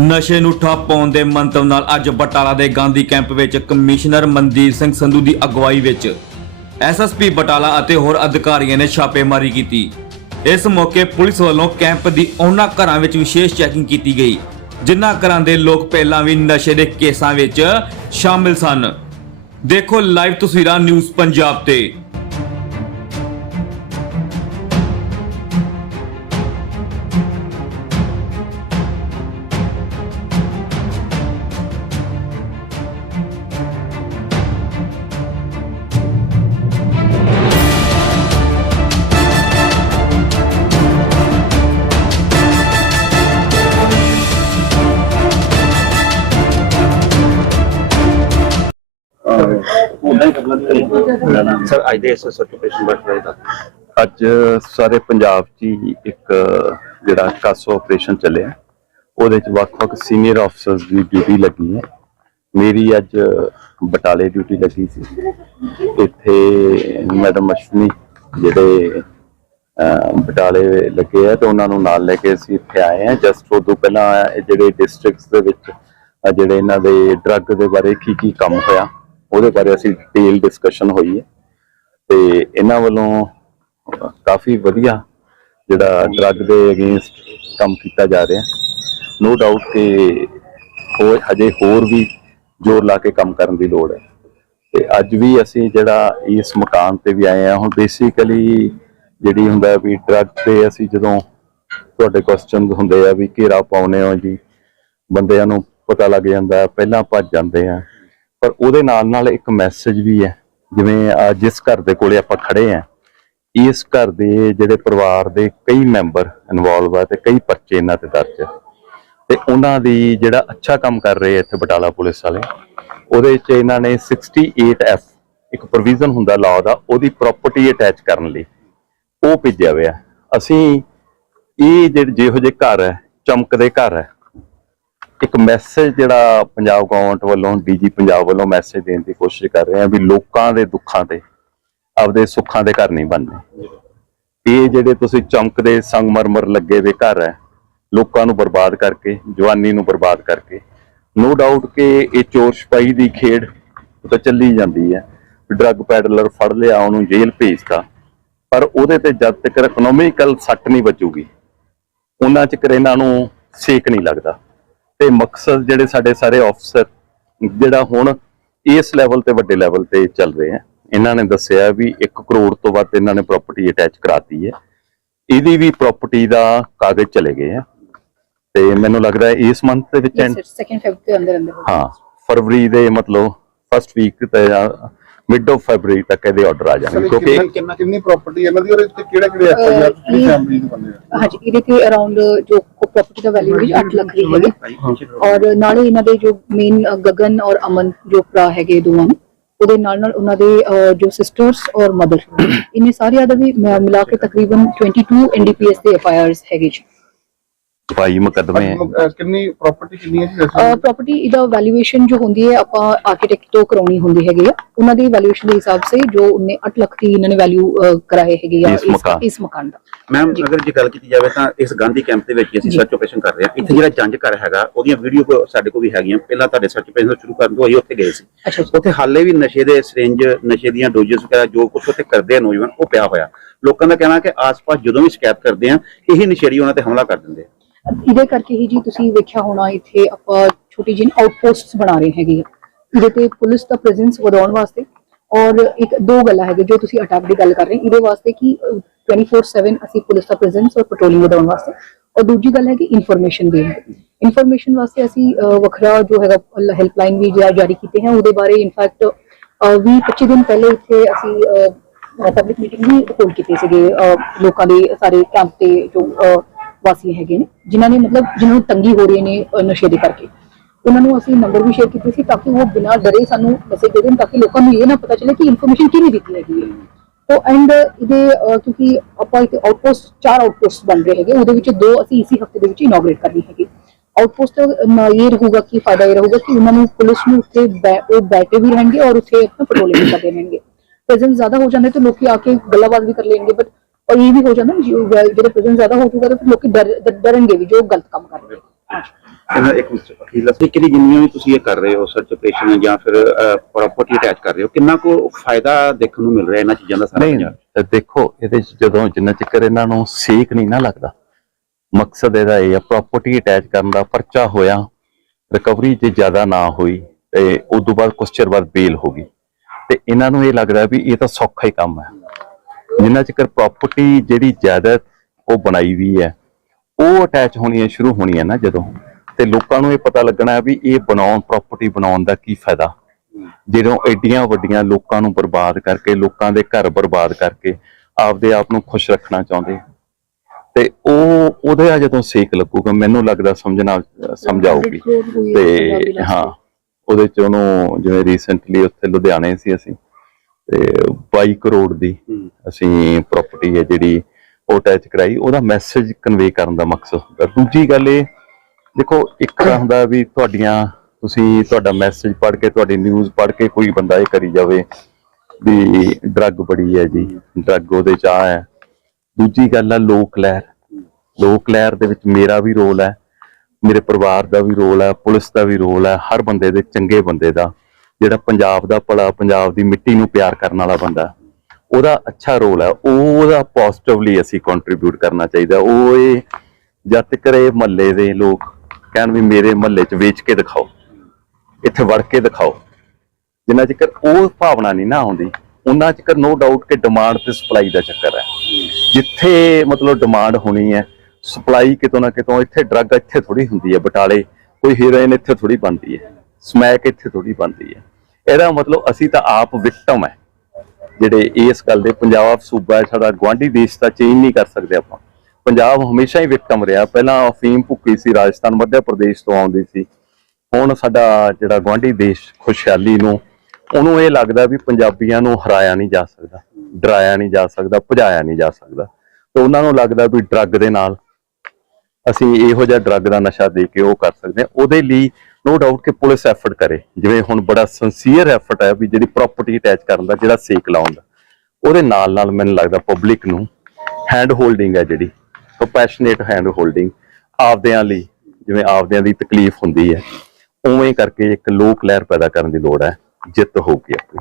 ਨਸ਼ੇ ਨੂੰ ਠੱਪ ਪਾਉਣ ਦੇ ਮੰਤਵ ਨਾਲ ਅੱਜ ਬਟਾਲਾ ਦੇ ਗਾਂਧੀ ਕੈਂਪ ਵਿੱਚ ਕਮਿਸ਼ਨਰ ਮਨਦੀਪ ਸਿੰਘ ਸੰਧੂ ਦੀ ਅਗਵਾਈ ਵਿੱਚ ਐਸਐਸਪੀ ਬਟਾਲਾ ਅਤੇ ਹੋਰ ਅਧਿਕਾਰੀਆਂ ਨੇ ਛਾਪੇਮਾਰੀ ਕੀਤੀ। ਇਸ ਮੌਕੇ ਪੁਲਿਸ ਵੱਲੋਂ ਕੈਂਪ ਦੀ ਉਹਨਾਂ ਘਰਾਂ ਵਿੱਚ ਵਿਸ਼ੇਸ਼ ਚੈਕਿੰਗ ਕੀਤੀ ਗਈ, ਜਿਨ੍ਹਾਂ ਘਰਾਂ ਦੇ ਲੋਕ ਪਹਿਲਾਂ ਵੀ ਨਸ਼ੇ ਦੇ ਕੇਸਾਂ ਵਿੱਚ ਸ਼ਾਮਿਲ ਸਨ। ਦੇਖੋ ਲਾਈਵ ਤਸਵੀਰਾਂ ਨਿਊਜ਼ ਪੰਜਾਬ ਤੇ। ਸਰ, ਅੱਜ ਦੇ ਇਸ ਸਰਟੀਫਿਕੇਸ਼ਨ ਬਟਨ ਦਾ ਅੱਜ ਸਾਰੇ ਪੰਜਾਬ 'ਚ ਹੀ ਇੱਕ, ਜਿਹੜਾ ਕਾਸੋ ਆਪਰੇਸ਼ਨ ਚੱਲਿਆ ਉਹਦੇ 'ਚ ਵੱਖ-ਵੱਖ ਸੀਨੀਅਰ ਅਫਸਰਸ ਦੀ ਡਿਊਟੀ ਲੱਗੀ ਹੈ। ਮੇਰੀ ਅੱਜ ਬਟਾਲੇ ਡਿਊਟੀ ਲੱਗੀ ਸੀ। ਇੱਥੇ ਮੈਡਮ ਅਸ਼ਵਨੀ ਜਿਹੜੇ ਬਟਾਲੇ ਲੱਗੇ ਆ ਤੇ ਉਹਨਾਂ ਨੂੰ ਨਾਲ ਲੈ ਕੇ ਅਸੀਂ ਇੱਥੇ ਆਏ ਆ ਜਸਟ ਉਦੋਂ ਪਹਿਲਾਂ ਜਿਹੜੇ ਡਿਸਟ੍ਰਿਕਟਸ ਦੇ ਵਿੱਚ ਜਿਹੜੇ ਇਹਨਾਂ ਦੇ ਡਰੱਗ ਦੇ ਬਾਰੇ ਕੀ ਕੀ ਕੰਮ ਹੋਇਆ ਉਹਦੇ ਬਾਰੇ ਅਸੀਂ ਡਿਟੇਲ ਡਿਸਕਸ਼ਨ ਹੋਈ ਹੈ। ਤੇ ਇਹਨਾਂ ਵੱਲੋਂ ਕਾਫੀ ਵਧੀਆ ਜਿਹੜਾ ਡਰੱਗ ਦੇ ਅਗੇਂਸਟ ਕੰਮ ਕੀਤਾ ਜਾ ਰਿਹਾ। ਨੋ ਡਾਊਟ ਕਿ ਹੋਰ, ਹਜੇ ਹੋਰ ਵੀ ਜ਼ੋਰ ਲਾ ਕੇ ਕੰਮ ਕਰਨ ਦੀ ਲੋੜ ਹੈ। ਤੇ ਅੱਜ ਵੀ ਅਸੀਂ ਜਿਹੜਾ ਇਸ ਮਕਾਨ ਤੇ ਵੀ ਆਏ ਆ ਹੁਣ ਬੇਸਿਕਲੀ ਜਿਹੜੀ ਹੁੰਦਾ ਵੀ ਡਰੱਗ ਤੇ ਅਸੀਂ ਜਦੋਂ ਤੁਹਾਡੇ ਕੁਐਸਚਨਸ ਹੁੰਦੇ ਆ ਵੀ ਘੇਰਾ ਪਾਉਨੇ ਹੋ ਜੀ, ਬੰਦਿਆਂ ਨੂੰ ਪਤਾ ਲੱਗ ਜਾਂਦਾ, ਪਹਿਲਾਂ ਭੱਜ ਜਾਂਦੇ ਆ। ਪਰ ਉਹਦੇ ਨਾਲ ਨਾਲ ਇੱਕ ਮੈਸੇਜ ਵੀ ਹੈ, ਜਿਵੇਂ ਜਿਸ ਘਰ ਦੇ ਕੋਲੇ ਆਪਾਂ ਖੜੇ ਆ ਇਸ ਘਰ ਦੇ ਜਿਹੜੇ ਪਰਿਵਾਰ ਦੇ ਕਈ ਮੈਂਬਰ ਇਨਵੋਲਵ ਆ ਤੇ ਕਈ ਪਰਚੇ ਇਹਨਾਂ ਤੇ ਦਰਜ ਹੈ ਤੇ ਉਹਨਾਂ ਦੀ ਜਿਹੜਾ ਅੱਛਾ ਕੰਮ ਕਰ ਰਹੇ ਆ ਇੱਥੇ ਬਟਾਲਾ ਪੁਲਿਸ ਵਾਲੇ, ਉਹਦੇ ਵਿੱਚ ਇਹਨਾਂ ਨੇ 68F ਇੱਕ ਪ੍ਰੋਵੀਜ਼ਨ ਹੁੰਦਾ ਲਾਅ ਦਾ, ਉਹਦੀ ਪ੍ਰਾਪਰਟੀ ਅਟੈਚ ਕਰਨ ਲਈ ਉਹ ਭੇਜਿਆ ਹੋਇਆ। ਅਸੀਂ ਇਹ ਜਿਹੜੇ ਜਿਹੋ ਜਿਹੇ ਘਰ ਹੈ ਚਮਕਦੇ ਘਰ ਹੈ ਇੱਕ ਮੈਸੇਜ ਜਿਹੜਾ ਪੰਜਾਬ ਗਵਰਨਮੈਂਟ ਵੱਲੋਂ ਡੀਜੀ ਪੰਜਾਬ ਵੱਲੋਂ ਮੈਸੇਜ ਦੇਣ ਦੀ ਕੋਸ਼ਿਸ਼ ਕਰ ਰਹੇ ਆ ਵੀ ਲੋਕਾਂ ਦੇ ਦੁੱਖਾਂ ਤੇ, ਆਪਦੇ ਸੁੱਖਾਂ ਦੇ ਘਰ ਨਹੀਂ ਬਣਨੇ। ਇਹ ਜਿਹੜੇ ਤੁਸੀਂ ਚਮਕਦੇ ਸੰਗਮਰਮਰ ਲੱਗੇ ਵੇ ਘਰ ਹੈ, ਲੋਕਾਂ ਨੂੰ ਬਰਬਾਦ ਕਰਕੇ, ਜਵਾਨੀ ਨੂੰ ਬਰਬਾਦ ਕਰਕੇ ਨੋ ਡਾਊਟ ਕਿ ਇਹ ਚੋਰ ਸਿਪਾਹੀ ਦੀ ਖੇਡ ਤਾਂ ਚੱਲੀ ਜਾਂਦੀ ਹੈ। ਡਰੱਗ ਪੈਡਲਰ ਫੜ ਲਿਆ, ਉਹਨੂੰ ਜੇਲ੍ਹ ਭੇਜਤਾ। ਪਰ ਉਹਦੇ ਤੇ ਜਦ ਤੱਕ ਇਕਨੋਮਿਕਲ ਸੱਟ ਨਹੀਂ ਵੱਜੂਗੀ, ਉਹਨਾਂ ਚ ਇਹਨਾਂ ਨੂੰ ਸੇਕ ਨਹੀਂ ਲੱਗਦਾ। ਤੇ ਮਕਸਦ ਜਿਹੜੇ ਸਾਡੇ ਸਾਰੇ ਅਫਸਰ ਜਿਹੜਾ ਹੁਣ ਇਸ ਲੈਵਲ ਤੇ ਵੱਡੇ ਲੈਵਲ ਤੇ ਚੱਲ ਰਹੇ ਆ। ਇਹਨਾਂ ਨੇ ਦੱਸਿਆ ਵੀ 1 ਕਰੋੜ ਤੋਂ ਵੱਧ ਇਹਨਾਂ ਨੇ ਪ੍ਰਾਪਰਟੀ ਅਟੈਚ ਕਰਾਤੀ ਹੈ। ਇਹਦੀ ਵੀ ਪ੍ਰਾਪਰਟੀ ਦਾ ਕਾਗਜ਼ ਚਲੇ ਗਏ ਆ। ਤੇ ਮੈਨੂੰ ਲੱਗਦਾ ਇਸ ਮੰਥ ਦੇ ਵਿੱਚ ਸੈਕੰਡ ਫੈਬ ਦੇ ਅੰਦਰ ਅੰਦਰ ਹਾਂ ਫਰਵਰੀ ਦੇ ਮਤਲਬ ਫਸਟ ਵੀਕ ਤੇ ਮਿਡ ਆਫ ਫਰਵਰੀ ਤੱਕ ਇਹਦੇ ਆਰਡਰ ਆ ਜਾਣਗੇ ਕਿਉਂਕਿ ਕਿੰਨਾ ਕਿੰਨਾ ਕਿੰਨੀ ਪ੍ਰਾਪਰਟੀ ਇਹਨਾਂ ਦੀ ਔਰ ਇੱਥੇ ਕਿਹੜੇ ਕਿਹੜੇ ਐਫ ਆਈ ਆਰ ਕਿਹੜੀ ਫੈਮਿਲੀ ਦੇ ਬੰਦੇ ਆ ਹਾਂਜੀ ਇਹਦੇ ਤੇ ਅਰਾਊਂਡ ਜੋ ਪ੍ਰਾਪਰਟੀ ਦਾ ਵੈਲਿਊ ਹੈ 8 ਲੱਖ ਦੀ ਹੈਗੀ ਔਰ ਨਾਲੇ ਇਹਨਾਂ ਦੇ ਜੋ ਮੇਨ ਗਗਨ ਔਰ ਅਮਨ ਜੋ ਭਰਾ ਹੈਗੇ ਦੋਵਾਂ ਨੂੰ ਉਹਦੇ ਨਾਲ ਨਾਲ ਉਹਨਾਂ ਦੇ ਜੋ ਸਿਸਟਰਸ ਔਰ ਮਦਰ ਇਹਨੇ ਸਾਰਿਆਂ ਦਾ ਵੀ ਮਿਲਾ ਕੇ ਤਕਰੀਬਨ 22 ਐਨਡੀਪੀਐਸ ਦੇ ਐਫਆਈਆਰਸ ਹੈਗੇ ਜੀ। ਭਾਈ ਮੁਕੱਦਮੇ। ਅਹ ਕਿੰਨੀ ਪ੍ਰਾਪਰਟੀ ਕਿੰਨੀ ਹੈ ਜੀ ਵੈਸੇ ਪ੍ਰਾਪਰਟੀ ਇਹਦਾ ਵੈਲਿਊਏਸ਼ਨ ਜੋ ਹੁੰਦੀ ਹੈ ਆਪਾਂ ਆਰਕੀਟੈਕਟ ਤੋਂ ਕਰਾਉਣੀ ਹੁੰਦੀ ਹੈਗੀ ਆ। ਉਹਨਾਂ ਦੀ ਵੈਲਿਊਏਸ਼ਨ ਦੇ ਹਿਸਾਬ ਸੇ ਜੋ ਉਹਨੇ 8 ਲੱਖ ਦੀ ਇਹਨਾਂ ਨੇ ਵੈਲਿਊ ਕਰਾਏ ਹੈਗੇ ਆ ਇਸ ਮਕਾਨ। ਇਸ ਮਕਾਨ ਦਾ। ਮੈਮ ਅਗਰ ਜੇ ਗੱਲ ਕੀਤੀ ਜਾਵੇ ਤਾਂ ਇਸ ਗਾਂਧੀ ਕੈਂਪ ਦੇ ਵਿੱਚ ਅਸੀਂ ਜੀ। ਸਰਚ ਆਪਰੇਸ਼ਨ ਕਰ ਰਹੇ ਹਾਂ। ਇੱਥੇ ਜਿਹੜਾ ਜੰਜ ਘਰ ਹੈਗਾ ਉਹਦੀਆਂ ਵੀਡੀਓ ਸਾਡੇ ਕੋਲ ਵੀ ਹੈਗੀਆਂ। ਪਹਿਲਾਂ ਤੁਹਾਡੇ ਸਰਚ ਆਪਰੇਸ਼ਨ ਸ਼ੁਰੂ ਕਰਨ ਤੋਂ ਅਸੀਂ ਉੱਥੇ ਗਏ ਸੀ। ਅੱਛਾ ਜੀ। ਉੱਥੇ ਹਾਲੇ ਵੀ ਨਸ਼ੇ ਦੇ ਸਿਰਿੰਜ ਨਸ਼ੇ ਦੀਆਂ ਡੋਜ਼ਸ ਵਗੈਰਾ ਜੋ ਕੁਝ ਉੱਥੇ ਕਰਦੇ ਆ ਨੌਜਵਾਨ ਉਹ ਪਿਆ ਹੋਇਆ। ਲੋਕਾਂ ਦਾ ਕਹਿਣਾ ਕਿ ਆਸ-ਪਾਸ ਜਦੋਂ ਵੀ ਸ਼ਿਕਾਇਤ ਕਰਦੇ ਆ ਇਹੀ ਨਸ਼ੇੜੀ ਉਹਨਾਂ ਤੇ ਹਮਲਾ ਕਰ ਦਿੰਦੇ ਆ। ਇਹਦੇ ਕਰਕੇ ਹੀ ਜੀ ਤੁਸੀਂ ਵੇਖਿਆ ਹੋਣਾ ਇੱਥੇ ਆਪਾਂ ਛੋਟੀ ਜਿਹੀ ਆਊਟਪੋਸਟਸ ਬਣਾ ਰਹੇ ਹੈਗੇ ਇਹਦੇ ਤੇ ਪੁਲਿਸ ਦਾ ਪ੍ਰੈਜ਼ੈਂਸ ਵਧਾਉਣ ਵਾਸਤੇ ਔਰ ਇੱਕ ਦੋ ਗੱਲਾਂ ਹੈਗੇ ਜੋ ਤੁਸੀਂ ਅਟੈਕ ਦੀ ਗੱਲ ਕਰ ਰਹੇ ਇਹਦੇ ਵਾਸਤੇ ਕਿ 24/7 ਅਸੀਂ ਪੁਲਿਸ ਦਾ ਪ੍ਰੈਜ਼ੈਂਸ ਔਰ ਪੈਟਰੋਲਿੰਗ ਵਧਾਉਣ ਵਾਸਤੇ ਔਰ ਦੂਜੀ ਗੱਲ ਹੈ ਕਿ ਇਨਫੋਰਮੇਸ਼ਨ ਦੇਣ। ਇਨਫੋਰਮੇਸ਼ਨ ਵਾਸਤੇ ਅਸੀਂ ਵੱਖਰਾ ਜੋ ਹੈਗਾ ਹੈਲਪਲਾਈਨ ਵੀ ਜਾਰੀ ਕੀਤੇ ਹੈ, ਉਹਦੇ ਬਾਰੇ ਇਨਫੈਕਟ 20 25 ਦਿਨ ਪਹਿਲੇ ਇੱਥੇ ਅਸੀਂ ਪਬਲਿਕ ਮੀਟਿੰਗ ਵੀ ਹੋਲਡ ਕੀਤੀ ਸੀਗੇ ਲੋਕਾਂ ਦੇ ਸਾਰੇ ਕੈਂਪ ਤੇ ਜੋ ਵਾਸੀ ਹੈਗੇ ਨੇ ਜਿਨ੍ਹਾਂ ਨੇ ਮਤਲਬ ਜਿਨ੍ਹਾਂ ਨੂੰ ਤੰਗੀ ਹੋ ਰਹੀ ਨੇ ਅਹ, ਨਸ਼ੇ ਦੇ ਕਰਕੇ। ਉਹਨਾਂ ਨੂੰ ਅਸੀਂ ਨੰਬਰ ਵੀ ਸ਼ੇਅਰ ਕੀਤੇ ਸੀ ਤਾਂ ਕਿ ਉਹ ਬਿਨਾਂ ਡਰੇ ਸਾਨੂੰ ਮੈਸੇਜ ਦੇ ਦੇਣ ਤਾਂ ਕਿ ਲੋਕਾਂ ਨੂੰ ਇਹ ਨਾ ਪਤਾ ਚੱਲੇ ਕਿ ਇਨਫੋਰਮੇਸ਼ਨ ਕਿਹਨੇ ਦਿੱਤੀ ਹੈਗੀ ਹੈ। ਤੋ ਐਂਡ ਇਹਦੇ ਅਹ, ਕਿਉਂਕਿ ਆਪਾਂ ਇੱਕ ਆਊਟਪੋਸਟ ਚਾਰ ਆਊਟਪੋਸਟ ਬਣ ਰਹੇ ਹੈਗੇ ਉਹਦੇ ਵਿੱਚ ਦੋ ਅਸੀਂ ਇਸੇ ਹਫ਼ਤੇ ਦੇ ਵਿੱਚ ਇਨੋਗ੍ਰੇਟ ਕਰਨੀ ਹੈਗੀ। ਆਊਟਪੋਸਟ ਇਹ ਰਹੂਗਾ ਕਿ ਫਾਇਦਾ ਇਹ ਰਹੂਗਾ ਕਿ ਉਹਨਾਂ ਨੂੰ ਪੁਲਿਸ ਨੂੰ ਉੱਥੇ ਬੈ- ਉਹ ਬੈਠੇ ਵੀ ਰਹਿਣਗੇ ਔਰ ਉੱਥੇ ਆਪਣਾ ਪੈਟਰੋਲਿੰਗ ਵੀ ਕਰਦੇ ਰਹਿਣਗੇ। ਪ੍ਰੈਜ਼ੈਂਸ ਜ਼ਿਆਦਾ ਹੋ ਜਾਂਦੇ ਤਾਂ ਲੋਕੀ ਆ ਕੇ ਗੱਲਾਂਬਾਤ ਵੀ ਕਰ ਲੈਣਗੇ ਬਟ ਔਰ ਇਹ ਵੀ ਹੋ ਜਾਂਦਾ ਨਾ, ਜੇ- ਜਿਹੜੇ ਪ੍ਰੈਜ਼ੈਂਸ ਜ਼ਿਆਦਾ ਹੋ ਚੁੱਕਾ ਤਾਂ ਫਿਰ ਲੋਕੀ ਡਰ ਡ- ਡਰਨਗੇ ਵੀ ਜੋ ਗਲਤ ਕੰਮ ਕਰ ਰਹੇ ਹਾਂਜੀ ਇਹਨਾਂ ਇੱਕ ਅਖੀਰਲਾ ਸੀ ਕਿ ਜਿੰਨੀਆਂ ਵੀ ਤੁਸੀਂ ਇਹ ਕਰ ਰਹੇ ਹੋ ਸਰਚ ਆਪਰੇਸ਼ਨ ਜਾਂ ਫਿਰ ਪ੍ਰਾਪਰਟੀ ਅਟੈਚ ਕਰ ਰਹੇ ਹੋ ਕਿੰਨਾ ਕੋ ਫਾਇਦਾ ਦੇਖਣ ਨੂੰ ਮਿਲ ਰਿਹਾ ਇਹਨਾਂ ਚੀਜ਼ਾਂ ਦਾ ਸਾਰਾ ਨਹੀਂ ਪੰਜਾਬ 'ਚ? ਤੇ ਦੇਖੋ ਇਹਦੇ ਚ ਜਦੋਂ ਜਿੰਨਾ ਚਿਕਰ ਇਹਨਾਂ ਨੂੰ ਸੇਕ ਨਹੀਂ ਨਾ ਲੱਗਦਾ ਮਕਸਦ ਇਹਦਾ ਇਹ ਆ ਪ੍ਰਾਪਰਟੀ ਅਟੈਚ ਕਰਨ ਦਾ ਪਰਚਾ ਹੋਇਆ ਰਿਕਵਰੀ ਜੇ ਜ਼ਿਆਦਾ ਨਾ ਹੋਈ ਤੇ ਉਸ ਤੋਂ ਬਾਅਦ ਕੁਛ ਚਿਰ ਬਾਅਦ ਬੇਲ ਹੋ ਗਈ। ਤੇ ਇਹਨਾਂ ਨੂੰ ਇਹ ਲੱਗਦਾ ਵੀ ਇਹ ਤਾਂ ਸੌਖਾ ਹੀ ਕੰਮ ਹੈ। ਜਿੰਨਾ ਚਿਕਰ ਪ੍ਰਾਪਰਟੀ ਜਿਹੜੀ ਜਾਇਦਾਦ ਉਹ ਬਣਾਈ ਵੀ ਹੈ ਉਹ ਅਟੈਚ ਹੋਣੀਆਂ ਸ਼ੁਰੂ ਹੋਣੀਆਂ ਨਾ ਜਦੋਂ। ਤੇ ਲੋਕਾਂ ਨੂੰ ਇਹ ਪਤਾ ਲੱਗਣਾ ਵੀ ਇਹ ਬਣਾਉਣ ਪ੍ਰਾਪਰਟੀ ਬਣਾਉਣ ਦਾ ਕੀ ਫਾਇਦਾ। ਜਦੋਂ ਐਡੀਆਂ ਵੱਡੀਆਂ ਲੋਕਾਂ ਨੂੰ ਬਰਬਾਦ ਕਰਕੇ ਲੋਕਾਂ ਦੇ ਘਰ ਬਰਬਾਦ ਕਰਕੇ ਆਪਦੇ ਆਪ ਨੂੰ ਖੁਸ਼ ਰੱਖਣਾ ਚਾਹੁੰਦੇ। ਤੇ ਉਹ ਉਹਦੇ ਆ ਜਦੋਂ ਸੇਕ ਲੱਗੂਗਾ ਮੈਨੂੰ ਲੱਗਦਾ ਸਮਝਣਾ ਸਮਝਾਉਗੀ ਤੇ ਹਾਂ ਉਹਦੇ ਚ ਉਹਨੂੰ ਜਿਵੇਂ ਰੀਸੈਂਟਲੀ ਉੱਥੇ ਲੁਧਿਆਣੇ ਸੀ ਅਸੀਂ ਤੇ 22 ਕਰੋੜ ਦੀ। ਅਸੀਂ ਪ੍ਰਾਪਰਟੀ ਹੈ ਜਿਹੜੀ ਉਹ ਅਟੈਚ ਕਰਾਈ। ਉਹਦਾ ਮੈਸੇਜ ਕਨਵੇ ਕਰਨ ਦਾ ਮਕਸਦ ਦੂਜੀ ਗੱਲ ਇਹ ਦੇਖੋ ਇੱਕ ਤਾਂ ਹੁੰਦਾ ਵੀ ਤੁਹਾਡੀਆਂ ਤੁਸੀਂ ਤੁਹਾਡਾ ਮੈਸੇਜ ਪੜ੍ਹ ਕੇ ਤੁਹਾਡੀ ਨਿਊਜ਼ ਪੜ੍ਹ ਕੇ ਕੋਈ ਬੰਦਾ ਇਹ ਕਰੀ ਜਾਵੇ ਵੀ ਡਰੱਗ ਬੜੀ ਹੈ ਜੀ ਡਰੱਗ ਉਹਦੇ ਚ ਆ ਹੈ। ਦੂਜੀ ਗੱਲ ਹੈ ਲੋਕ ਲਹਿਰ। ਲੋਕ ਲਹਿਰ ਦੇ ਵਿੱਚ ਮੇਰਾ ਵੀ ਰੋਲ ਹੈ ਮੇਰੇ ਪਰਿਵਾਰ ਦਾ ਵੀ ਰੋਲ ਹੈ ਪੁਲਿਸ ਦਾ ਵੀ ਰੋਲ ਹੈ ਹਰ ਬੰਦੇ ਦੇ ਚੰਗੇ ਬੰਦੇ ਦਾ। ਜਿਹੜਾ ਪੰਜਾਬ ਦਾ ਭਲਾ, ਪੰਜਾਬ ਦੀ ਮਿੱਟੀ ਨੂੰ ਪਿਆਰ ਕਰਨ ਵਾਲਾ ਬੰਦਾ ਉਹਦਾ ਅੱਛਾ ਰੋਲ ਹੈ ਉਹ ਉਹਦਾ ਪੋਜ਼ਿਟਿਵਲੀ ਅਸੀਂ ਕੰਟਰੀਬਿਊਟ ਕਰਨਾ ਚਾਹੀਦਾ ਉਹ ਇਹ ਜਦ ਤੱਕ ਇਹ ਮਹੱਲੇ ਦੇ ਲੋਕ ਕਹਿਣ ਵੀ ਮੇਰੇ ਮਹੱਲੇ 'ਚ ਵੇਚ ਕੇ ਦਿਖਾਓ, ਇੱਥੇ ਵੜ ਕੇ ਦਿਖਾਓ, ਜਿੰਨਾ ਚਿਰ ਉਹ ਭਾਵਨਾ ਨਹੀਂ ਨਾ ਆਉਂਦੀ ਉਹਨਾਂ ਚਿਰ ਨੋ ਡਾਊਟ ਕਿ ਡਿਮਾਂਡ ਤੇ ਸਪਲਾਈ ਦਾ ਚੱਕਰ ਹੈ। ਜਿੱਥੇ ਮਤਲਬ ਡਿਮਾਂਡ ਹੋਣੀ ਹੈ ਸਪਲਾਈ ਕਿਤੋਂ ਨਾ ਕਿਤੋਂ ਇੱਥੇ ਡਰੱਗ ਇੱਥੇ ਥੋੜੀ ਹੁੰਦੀ ਹੈ, ਬਟਾਲੇ ਕੋਈ ਹੀਰੋਇਨ ਇੱਥੇ ਥੋੜੀ ਬਣਦੀ ਹੈ। ਸਮੈਕ ਇੱਥੇ ਥੋੜੀ ਬਣਦੀ ਹੈ। ਇਹਦਾ ਮਤਲਬ ਅਸੀਂ ਤਾਂ ਆਪ ਵਿਕਟਮ ਹੈ। ਜਿਹੜੇ ਇਸ ਗੱਲ ਦੇ ਪੰਜਾਬ ਸੂਬਾ ਸਾਡਾ ਗਵਾਂਢੀ ਦੇਸ਼ ਦਾ ਚੇਂਜ ਨਹੀਂ ਕਰ ਸਕਦੇ ਆਪਾਂ। ਪੰਜਾਬ ਹਮੇਸ਼ਾ ਹੀ ਵਿਕਟਮ ਰਿਹਾ। ਪਹਿਲਾਂ ਅਫੀਮ ਭੁੱਕੀ ਸੀ, ਰਾਜਸਥਾਨ, ਮੱਧ ਪ੍ਰਦੇਸ਼ ਤੋਂ ਆਉਂਦੀ ਸੀ। ਹੁਣ ਸਾਡਾ ਜਿਹੜਾ ਗਵਾਂਢੀ ਦੇਸ਼ ਖੁਸ਼ਹਾਲੀ ਨੂੰ, ਉਹਨੂੰ ਇਹ ਲੱਗਦਾ ਵੀ ਪੰਜਾਬੀਆਂ ਨੂੰ ਹਰਾਇਆ ਨਹੀਂ ਜਾ ਸਕਦਾ, ਡਰਾਇਆ ਨਹੀਂ ਜਾ ਸਕਦਾ, ਭਜਾਇਆ ਨਹੀਂ ਜਾ ਸਕਦਾ। ਤੇ ਉਹਨਾਂ ਨੂੰ ਲੱਗਦਾ ਵੀ ਡਰੱਗ ਦੇ ਨਾਲ ਅਸੀਂ ਇਹੋ ਜਿਹਾ ਡਰੱਗ ਦਾ ਨਸ਼ਾ ਦੇ ਕੇ ਉਹ ਕਰ ਸਕਦੇ ਹਾਂ। ਉਹਦੇ ਲਈ ਨੋ ਡਾਊਟ ਕਿ ਪੁਲਿਸ ਐਫਰਟ ਕਰੇ। ਜਿਵੇਂ ਹੁਣ ਬੜਾ ਸਿੰਸੀਅਰ ਐਫਰਟ ਹੈ ਵੀ ਜਿਹੜੀ ਪ੍ਰਾਪਰਟੀ ਅਟੈਚ ਕਰਨ ਦਾ, ਜਿਹੜਾ ਸੇਕ ਲਾਉਣ ਦਾ। ਉਹਦੇ ਨਾਲ ਨਾਲ ਮੈਨੂੰ ਲੱਗਦਾ ਪਬਲਿਕ ਨੂੰ ਹੈਂਡ ਹੋਲਡਿੰਗ ਹੈ ਜਿਹੜੀ। ਕੰਪੈਸ਼ਨੇਟ ਹੈਂਡ ਹੋਲਡਿੰਗ ਆਪਦਿਆਂ ਲਈ, ਜਿਵੇਂ ਆਪਦਿਆਂ ਦੀ ਤਕਲੀਫ ਹੁੰਦੀ ਹੈ, ਉਵੇਂ ਕਰਕੇ ਇੱਕ ਲੋਕ ਲਹਿਰ ਪੈਦਾ ਕਰਨ ਦੀ ਲੋੜ ਹੈ। ਜਿੱਤ ਹੋਊਗੀ ਆਪਣੀ।